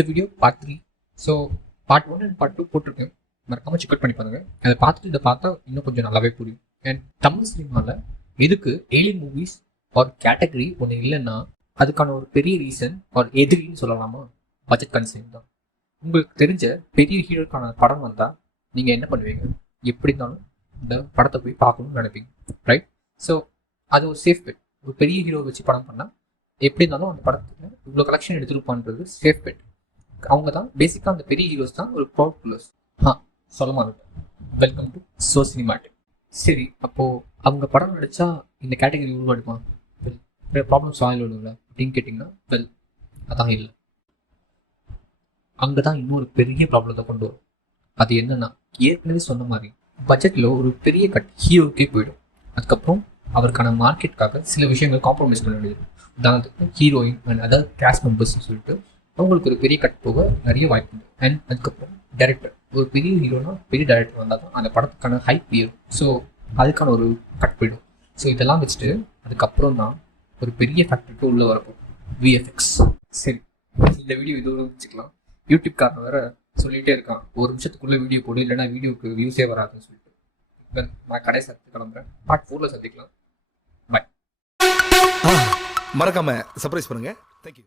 இந்த video part 3. So part 1 and part 2 போட்டிருக்கேன், மறக்காமல் செக் அவுட் பண்ணி பாருங்க. அதை பார்த்துட்டு இதை பார்த்தா இன்னும் கொஞ்சம் நல்லாவே புரியும். அண்ட் தமிழ் சினிமாவில் எதுக்கு ஏலியன் மூவிஸ் ஒரு கேட்டகரி ஒன்று இல்லைன்னா அதுக்கான ஒரு பெரிய ரீசன் ஒரு எதிரின்னு சொல்லலாமா, பட்ஜெட் கன்சென்ட் தான். உங்களுக்கு தெரிஞ்ச பெரிய ஹீரோக்கான படம் வந்தால் நீங்கள் என்ன பண்ணுவீங்க? எப்படி இருந்தாலும் இந்த படத்தை போய் பார்க்கணும்னு நினைப்பீங்க, ரைட்? ஸோ அது ஒரு சேஃப் பெட். ஒரு பெரிய ஹீரோ வச்சு படம் பண்ணால் எப்படி இருந்தாலும் அந்த படத்துக்கு இவ்வளோ கலெக்ஷன் எடுத்துருப்பான்றது சேஃப் பெட். அவங்க தான் பேசிக்காக அந்த பெரிய ஹீரோஸ் தான் ஒரு ப்ரௌட் பிளஸ். சொல்ல மாட்டேன். Welcome to so cinematic. சரி, அப்போது அவங்க படம் நடித்தா இந்த கேட்டகரி உருவாடுமா, ப்ராப்ளம் சால்வ் ஆகிடும்ல அப்படின்னு கேட்டிங்கன்னா, வெல் அதான் இல்லை. அங்கே தான் இன்னொரு பெரிய ப்ராப்ளத்தை கொண்டு வரும். அது என்னன்னா, ஏற்கனவே சொன்ன மாதிரி பட்ஜெட்டில் ஒரு பெரிய கட் ஹீரோக்கே போயிடும். அதுக்கப்புறம் அவருக்கான மார்க்கெட்டுக்காக சில விஷயங்கள் காம்ப்ரமைஸ் பண்ண வேண்டியது. உதாரணத்துக்கு ஹீரோயின் அண்ட் அதர் கேஸ்ட் மெம்பர்ஸ்னு சொல்லிட்டு அவங்களுக்கு ஒரு பெரிய கட் போக நிறைய வாய்ப்பு உண்டு. அண்ட் அதுக்கப்புறம் டைரக்டர், ஒரு பெரிய ஹீரோனா பெரிய டைரக்டர் வந்தால் தான் அந்த படத்துக்கான ஹைப் ஏறும். ஸோ அதுக்கான ஒரு கட் போயிடும். ஸோ இதெல்லாம் வச்சுட்டு அதுக்கப்புறம் தான் ஒரு பெரிய ஃபேக்டருக்கு உள்ளே வரப்போம், விஎஃப்எக்ஸ். சரி, இந்த வீடியோ இதோடு வச்சுக்கலாம். யூடியூப்காரன் வேறு சொல்லிகிட்டே இருக்கான், ஒரு நிமிஷத்துக்குள்ளே வீடியோ போடு, இல்லைனா வீடியோக்கு வியூஸே வராதுன்னு சொல்லிட்டு. நான் கடை சத்து கிளம்புறேன். பார்ட் 4 சந்திக்கலாம். பாய். மறக்காம சர்ப்ரைஸ் பண்ணுங்க. தேங்க்யூ.